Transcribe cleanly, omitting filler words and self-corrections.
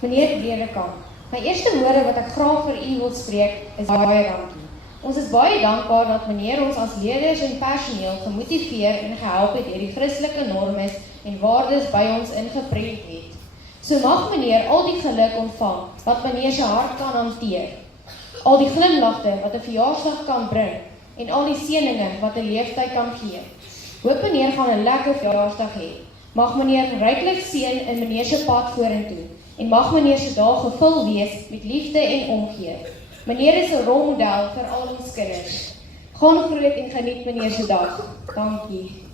Meneer Bredekamp, my eerste woorde wat ek graag vir u wil spreek is baie dankie. Ons is baie dankbaar dat meneer ons as leerders en personeel gemotiveer en gehelp het deur die Christelike normes en waardes by ons ingeprent het. So mag meneer al die geluk ontvang wat meneer se hart kan hanteer, al die glimlagte wat 'n verjaarsdag kan bring en al die seëninge wat 'n leeftyd kan gee. Hoop meneer gaan 'n lekker verjaarsdag hê. Mag meneer ryklik seën in meneer se pad vorentoe en mag meneer se dae gevul wees met liefde en omgee. Meneer is 'n rolmodel vir al ons kinders. Gaan groot en geniet meneer se dag. Dankie.